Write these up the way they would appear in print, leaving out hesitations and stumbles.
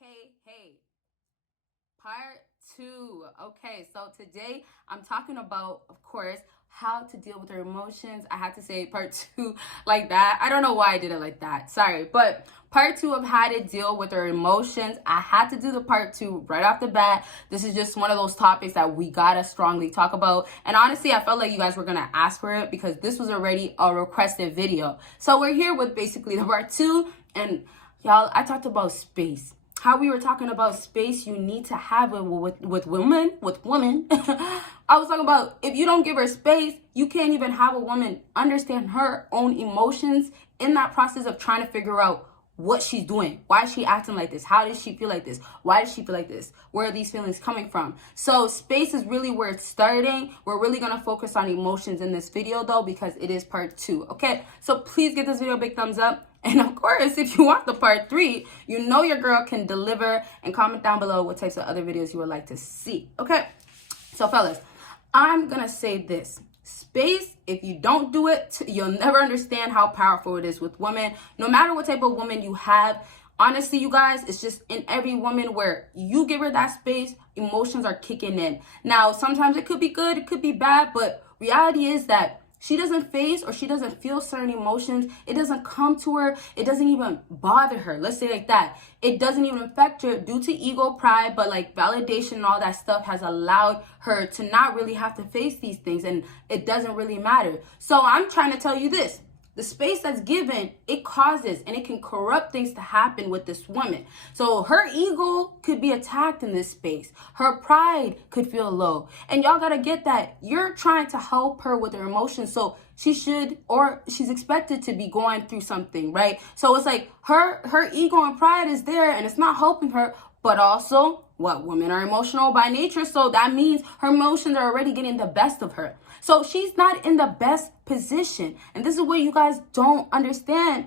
Hey, part 2. Okay, so today I'm talking about, of course, how to deal with your emotions. I had to say part 2 like that. I don't know why I did it like that. Sorry, but part 2 of how to deal with our emotions. I had to do the part 2 right off the bat. This is just one of those topics that we gotta strongly talk about. And honestly, I felt like you guys were gonna ask for it because this was already a requested video. So we're here with basically the part 2. And y'all, I talked about space. How we were talking about space you need to have it with women. I was talking about if you don't give her space, you can't even have a woman understand her own emotions in that process of trying to figure out what she's doing. Why is she acting like this? How does she feel like this? Why does she feel like this? Where are these feelings coming from? So space is really where it's starting. We're really going to focus on emotions in this video though, because it is part 2. Okay, so please give this video a big thumbs up. And of course, if you want the part 3, you know your girl can deliver, and comment down below what types of other videos you would like to see. Okay, so fellas, I'm going to say this. Space, if you don't do it, you'll never understand how powerful it is with women. No matter what type of woman you have, honestly, you guys, it's just in every woman where you give her that space, emotions are kicking in. Now, sometimes it could be good, it could be bad, but reality is that she doesn't face or she doesn't feel certain emotions. It doesn't come to her. It doesn't even bother her. Let's say like that. It doesn't even affect her due to ego, pride, but like validation and all that stuff has allowed her to not really have to face these things, and it doesn't really matter. So I'm trying to tell you this. The space that's given, it causes and it can corrupt things to happen with this woman. So her ego could be attacked in this space. Her pride could feel low. And y'all gotta get that. You're trying to help her with her emotions. So she should, or she's expected to be going through something, right? So it's like her ego and pride is there and it's not helping her. But also, what, women are emotional by nature, so that means her emotions are already getting the best of her. So she's not in the best position. And this is what you guys don't understand.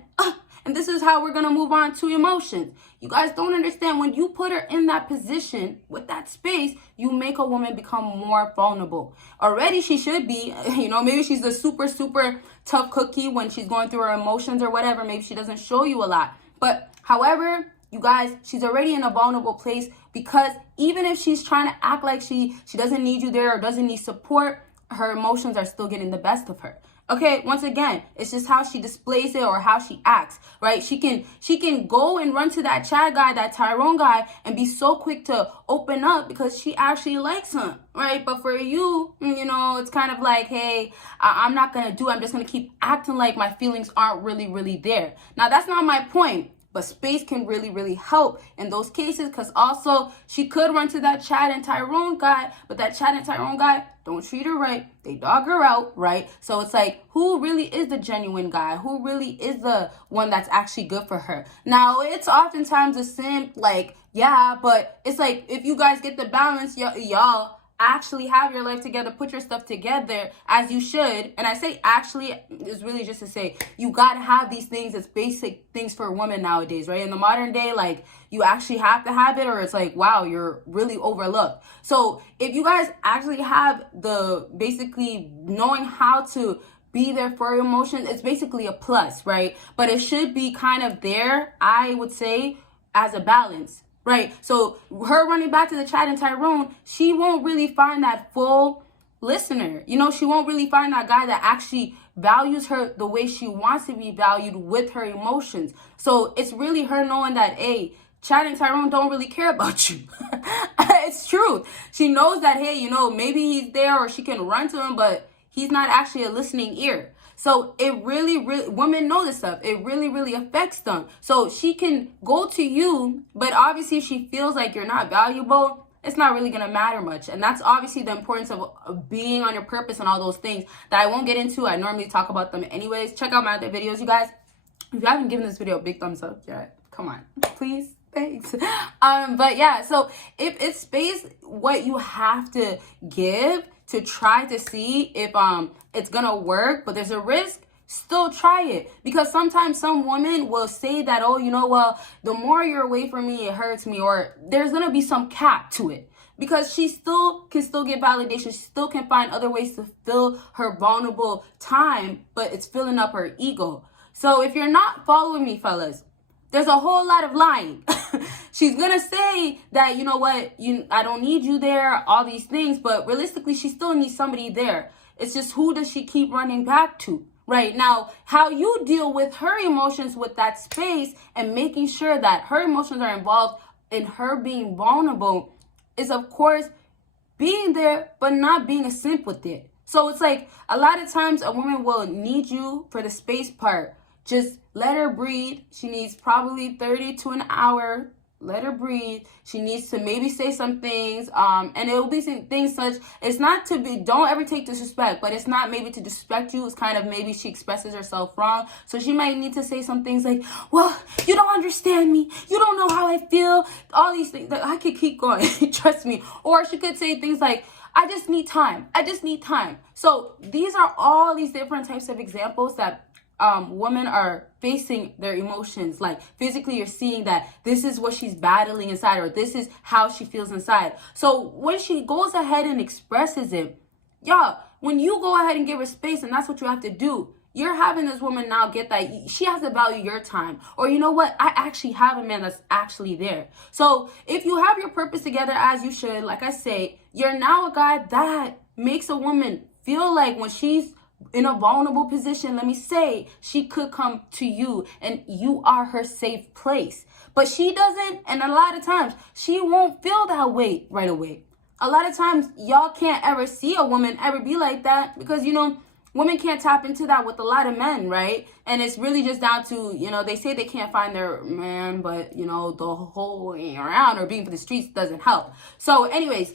And this is how we're going to move on to emotions. You guys don't understand, when you put her in that position with that space, you make a woman become more vulnerable. Already she should be, maybe she's the super tough cookie when she's going through her emotions or whatever. Maybe she doesn't show you a lot. But however, you guys, she's already in a vulnerable place, because even if she's trying to act like she doesn't need you there or doesn't need support, her emotions are still getting the best of her. Okay, once again, it's just how she displays it or how she acts, right? She can go and run to that Chad guy, that Tyrone guy, and be so quick to open up because she actually likes him, right? But for you, it's kind of like, hey, I'm not going to I'm just going to keep acting like my feelings aren't really there. Now, that's not my point. But space can really help in those cases, because also she could run to that Chad and Tyrone guy, but that Chad and Tyrone guy don't treat her right. They dog her out, right? So it's like, who really is the genuine guy? Who really is the one that's actually good for her? Now, it's oftentimes a simp, like, yeah, but it's like, if you guys get the balance, y'all actually have your life together, put your stuff together as you should. And I say actually is really just to say you gotta have these things as basic things for women nowadays, right? In the modern day, like, you actually have to have it, or it's like, wow, you're really overlooked. So if you guys actually have the basically knowing how to be there for your emotions, it's basically a plus, right? But it should be kind of there, I would say, as a balance. Right, so her running back to the Chad and Tyrone, she won't really find that full listener. She won't really find that guy that actually values her the way she wants to be valued with her emotions. So it's really her knowing that, hey, Chad and Tyrone don't really care about you. It's true. She knows that, hey, maybe he's there or she can run to him, but he's not actually a listening ear. So it really, women know this stuff. It really affects them. So she can go to you, but obviously if she feels like you're not valuable, it's not really going to matter much. And that's obviously the importance of being on your purpose and all those things that I won't get into. I normally talk about them anyways. Check out my other videos, you guys. If you haven't given this video a big thumbs up yet, come on, please. Thanks. But yeah, so if it's space, what you have to give to try to see if it's gonna work, but there's a risk, still try it. Because sometimes some women will say that, oh, well, the more you're away from me, it hurts me, or there's gonna be some cap to it. Because she can still get validation. She still can find other ways to fill her vulnerable time, but it's filling up her ego. So if you're not following me, fellas, there's a whole lot of lying. she's gonna say that, you know what, I don't need you there, all these things, but realistically, she still needs somebody there. It's just, who does she keep running back to? Right now, how you deal with her emotions with that space and making sure that her emotions are involved in her being vulnerable is, of course, being there, but not being a simp with it. So it's like, a lot of times a woman will need you for the space part. Just let her breathe. She needs probably 30 to an hour. Let her breathe. She needs to maybe say some things. And it will be some things such, it's not to be, don't ever take disrespect, but it's not maybe to disrespect you. It's kind of maybe she expresses herself wrong. So she might need to say some things like, well, you don't understand me. You don't know how I feel. All these things. I could keep going. Trust me. Or she could say things like, I just need time. I just need time. So these are all these different types of examples that women are facing their emotions. Like, physically, you're seeing that this is what she's battling inside, or this is how she feels inside. So when she goes ahead and expresses it, when you go ahead and give her space, and that's what you have to do, you're having this woman now get that she has to value your time. Or, you know what, I actually have a man that's actually there. So if you have your purpose together, as you should, like I say, you're now a guy that makes a woman feel like when she's in a vulnerable position, let me say, she could come to you and you are her safe place. But she doesn't, and a lot of times she won't feel that way right away. A lot of times y'all can't ever see a woman ever be like that, because, you know, women can't tap into that with a lot of men, right? And it's really just down to, you know, they say they can't find their man, but, you know, the whole around or being for the streets doesn't help. So anyways,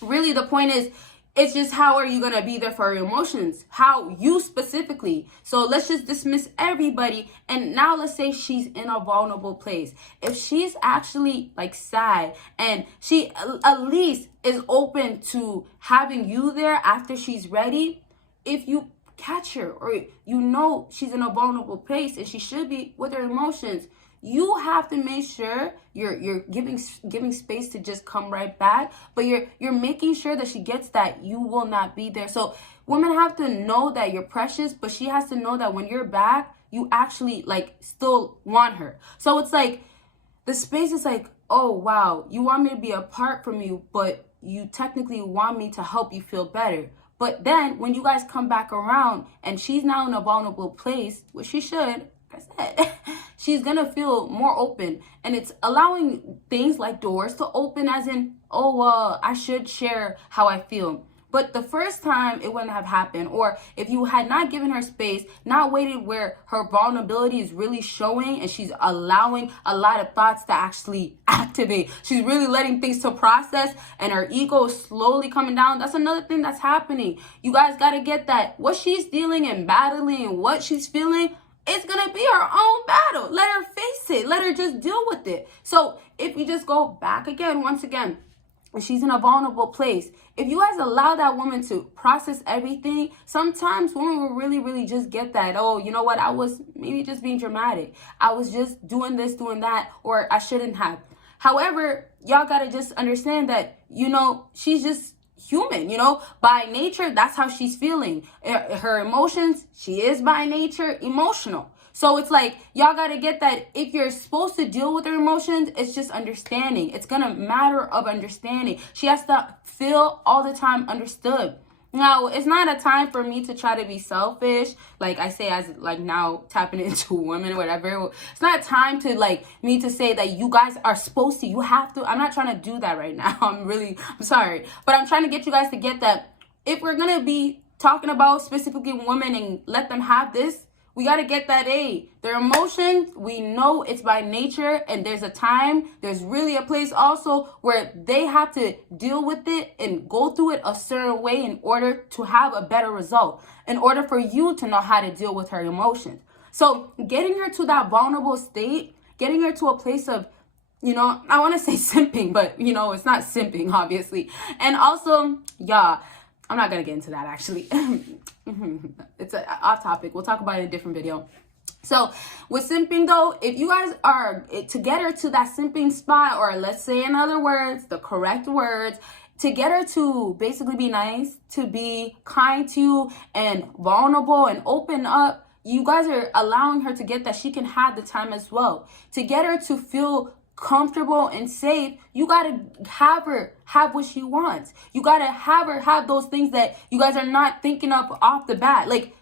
really the point is, it's just, how are you going to be there for her emotions? How you specifically. So let's just dismiss everybody. And now let's say she's in a vulnerable place. If she's actually like sad and she at least is open to having you there after she's ready, if you catch her, or you know she's in a vulnerable place and she should be with her emotions, you have to make sure you're giving space to just come right back, but you're making sure that she gets that you will not be there. So women have to know that you're precious, but she has to know that when you're back, you actually like still want her. So it's like the space is like, oh wow, you want me to be apart from you, but you technically want me to help you feel better. But then when you guys come back around and she's now in a vulnerable place, which she should, like I said, she's gonna feel more open, and it's allowing things like doors to open, as in, oh, I should share how I feel. But the first time it wouldn't have happened, or if you had not given her space, not waited where her vulnerability is really showing and she's allowing a lot of thoughts to actually activate. She's really letting things to process and her ego is slowly coming down. That's another thing that's happening. You guys got to get that what she's dealing and battling and what she's feeling, it's going to be her own battle. Let her face it. Let her just deal with it. So if we just go back again, once again, and she's in a vulnerable place, if you guys allow that woman to process everything, sometimes women will really just get that, oh, you know what, I was maybe just being dramatic. I was just doing this, doing that, or I shouldn't have. However, y'all got to just understand that, you know, she's just human, you know, by nature, that's how she's feeling. Her emotions, she is by nature emotional. So it's like, y'all got to get that if you're supposed to deal with her emotions, it's just understanding. It's going to matter of understanding. She has to feel all the time understood. Now, it's not a time for me to try to be selfish. Like I say, as like now tapping into women, whatever. It's not time to like me to say that you guys are supposed to, you have to. I'm not trying to do that right now. I'm sorry. But I'm trying to get you guys to get that if we're going to be talking about specifically women and let them have this, we got to get that their emotions, we know it's by nature, and there's a time, there's really a place also where they have to deal with it and go through it a certain way in order to have a better result, in order for you to know how to deal with her emotions. So getting her to that vulnerable state, getting her to a place of, you know, I want to say simping, but, you know, it's not simping, obviously. And also, I'm not going to get into that, actually. It's off topic. We'll talk about it in a different video. So with simping, though, if you guys are to get her to that simping spot, or let's say in other words, the correct words, to get her to basically be nice, to be kind to you and vulnerable and open up, you guys are allowing her to get that she can have the time as well. To get her to feel comfortable and safe, you gotta have her have what she wants. You gotta have her have those things that you guys are not thinking of off the bat. Like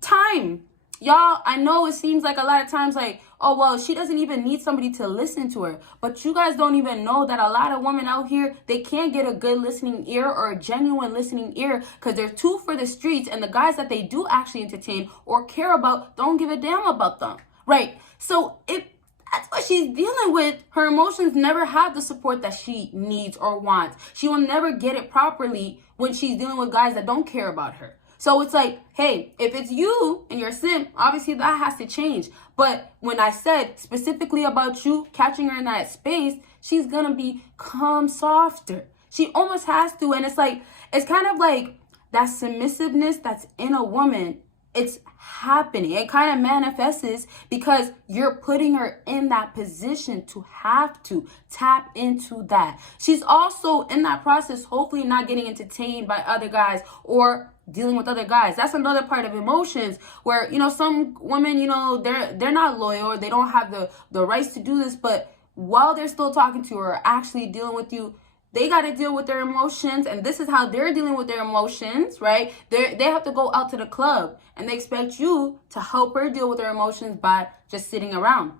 time. Y'all, I know it seems like a lot of times like, oh, well, she doesn't even need somebody to listen to her. But you guys don't even know that a lot of women out here, they can't get a good listening ear or a genuine listening ear because they're too for the streets. And the guys that they do actually entertain or care about don't give a damn about them. Right? So if that's what she's dealing with, her emotions never have the support that she needs or wants. She will never get it properly when she's dealing with guys that don't care about her. So it's like, hey, if it's you and you're a simp, obviously that has to change. But when I said specifically about you catching her in that space, she's going to become softer. She almost has to. And it's like, it's kind of like that submissiveness that's in a woman. It's happening. It kind of manifests because you're putting her in that position to have to tap into that. She's also in that process, hopefully not getting entertained by other guys or dealing with other guys. That's another part of emotions where, you know, some women, you know, they're not loyal, they don't have the rights to do this, but while they're still talking to you or actually dealing with you, they got to deal with their emotions, and this is how they're dealing with their emotions, right? They have to go out to the club, and they expect you to help her deal with her emotions by just sitting around.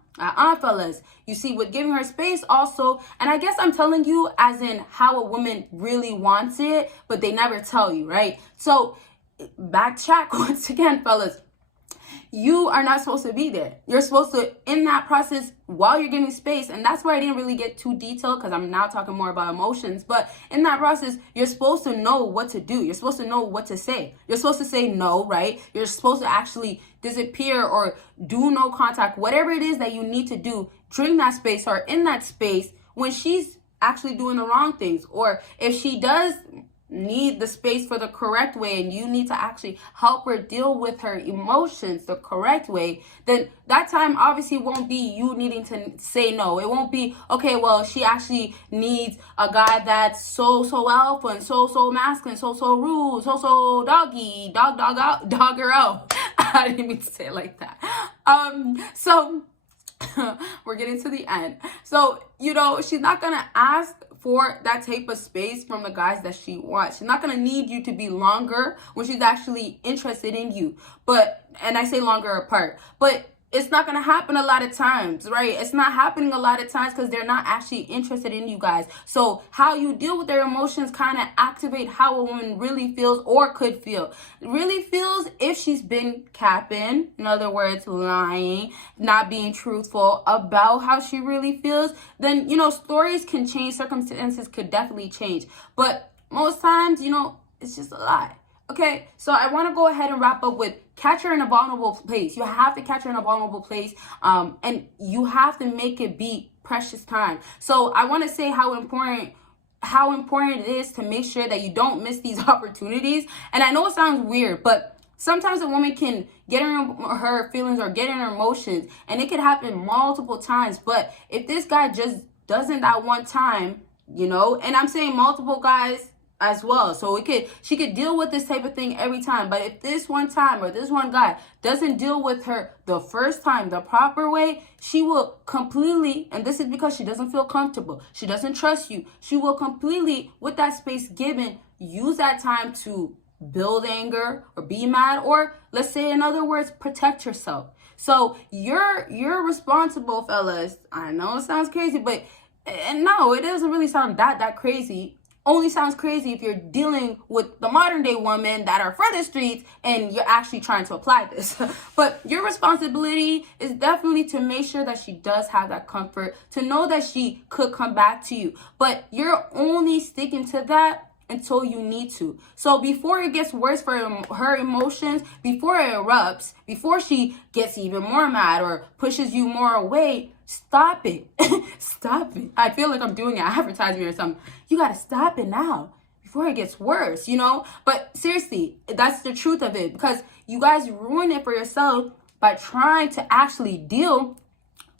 Fellas, you see, with giving her space also, and I guess I'm telling you as in how a woman really wants it, but they never tell you, right? So backtrack once again, fellas. You are not supposed to be there. You're supposed to, in that process, while you're giving space, and that's why I didn't really get too detailed because I'm now talking more about emotions, but in that process, you're supposed to know what to do. You're supposed to know what to say. You're supposed to say no, right? You're supposed to actually disappear or do no contact, whatever it is that you need to do during that space or in that space when she's actually doing the wrong things, or if she does need the space for the correct way and you need to actually help her deal with her emotions the correct way, then that time obviously won't be you needing to say no. It won't be, okay, well, she actually needs a guy that's so alpha and so masculine, so rude, so doggy, dog her out. I didn't mean to say it like that. So we're getting to the end. So, you know, she's not gonna ask for that type of space from the guys that she wants. She's not going to need you to be longer when she's actually interested in you. But, and I say longer apart, but it's not going to happen a lot of times, right? It's not happening a lot of times because they're not actually interested in you guys. So how you deal with their emotions kind of activate how a woman really feels or could feel. Really feels if she's been capping, in other words, lying, not being truthful about how she really feels, then, you know, stories can change, circumstances could definitely change. But most times, you know, it's just a lie. Okay, so I want to go ahead and wrap up with catch her in a vulnerable place. You have to catch her in a vulnerable place, and you have to make it be precious time. So I want to say how important it is to make sure that you don't miss these opportunities. And I know it sounds weird, but sometimes a woman can get in her feelings or get in her emotions, and it could happen multiple times. But if this guy just doesn't that one time, you know, and I'm saying multiple guys as well, so she could deal with this type of thing every time. But if this one time or this one guy doesn't deal with her the first time the proper way, she will completely, and this is because she doesn't feel comfortable, she doesn't trust you, she will completely, with that space given, use that time to build anger or be mad, or let's say in other words, protect herself. So you're responsible, fellas. I know it sounds crazy, but and no, it doesn't really sound that crazy. Only sounds crazy if you're dealing with the modern day women that are for the streets and you're actually trying to apply this. But your responsibility is definitely to make sure that she does have that comfort, to know that she could come back to you. But you're only sticking to that until you need to. So before it gets worse for her emotions, before it erupts, before she gets even more mad or pushes you more away, stop it. Stop it. I feel like I'm doing an advertisement or something. You got to stop it now before it gets worse, you know? But seriously, that's the truth of it, because you guys ruin it for yourself by trying to actually deal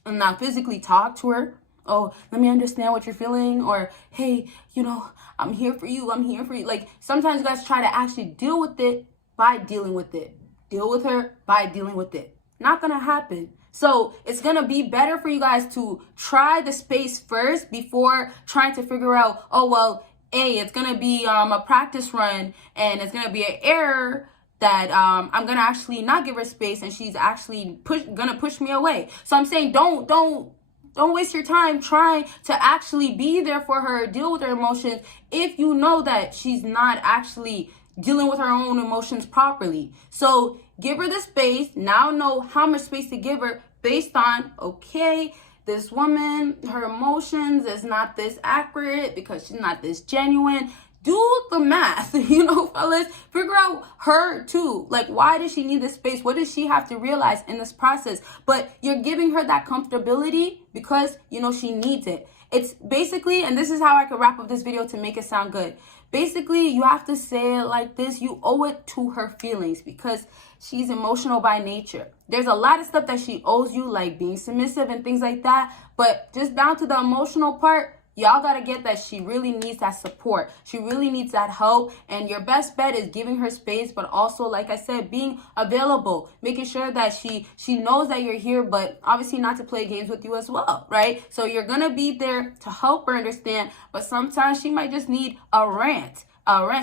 and not physically talk to her. Oh, let me understand what you're feeling. Or, hey, you know, I'm here for you. I'm here for you. Like, sometimes you guys try to actually deal with it by dealing with it. Deal with her by dealing with it. Not going to happen. So it's going to be better for you guys to try the space first before trying to figure out, oh, well, it's going to be a practice run and it's going to be an error that I'm going to actually not give her space and she's actually going to push me away. So I'm saying don't waste your time trying to actually be there for her, deal with her emotions, if you know that she's not actually dealing with her own emotions properly. So give her the space. Now know how much space to give her based on, okay, this woman, her emotions is not this accurate because she's not this genuine. Do the math, fellas. Figure out her too. Like, why does she need this space? What does she have to realize in this process? But you're giving her that comfortability because, she needs it. It's basically, and this is how I could wrap up this video to make it sound good. Basically, you have to say it like this. You owe it to her feelings because she's emotional by nature. There's a lot of stuff that she owes you, like being submissive and things like that. But just down to the emotional part, y'all got to get that she really needs that support. She really needs that help. And your best bet is giving her space, but also, like I said, being available, making sure that she knows that you're here, but obviously not to play games with you as well, right? So you're going to be there to help her understand, but sometimes she might just need a rant.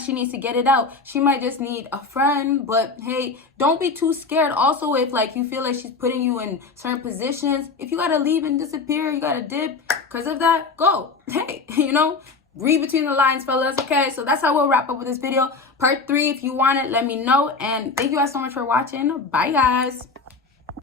She needs to get it out. She might just need a friend, but hey, don't be too scared. Also, if like you feel like she's putting you in certain positions, if you gotta leave and disappear, you gotta dip because of that, go. Hey, read between the lines, fellas. Okay, so that's how we'll wrap up with this video. Part 3, if you want it, let me know. And thank you guys so much for watching. Bye, guys.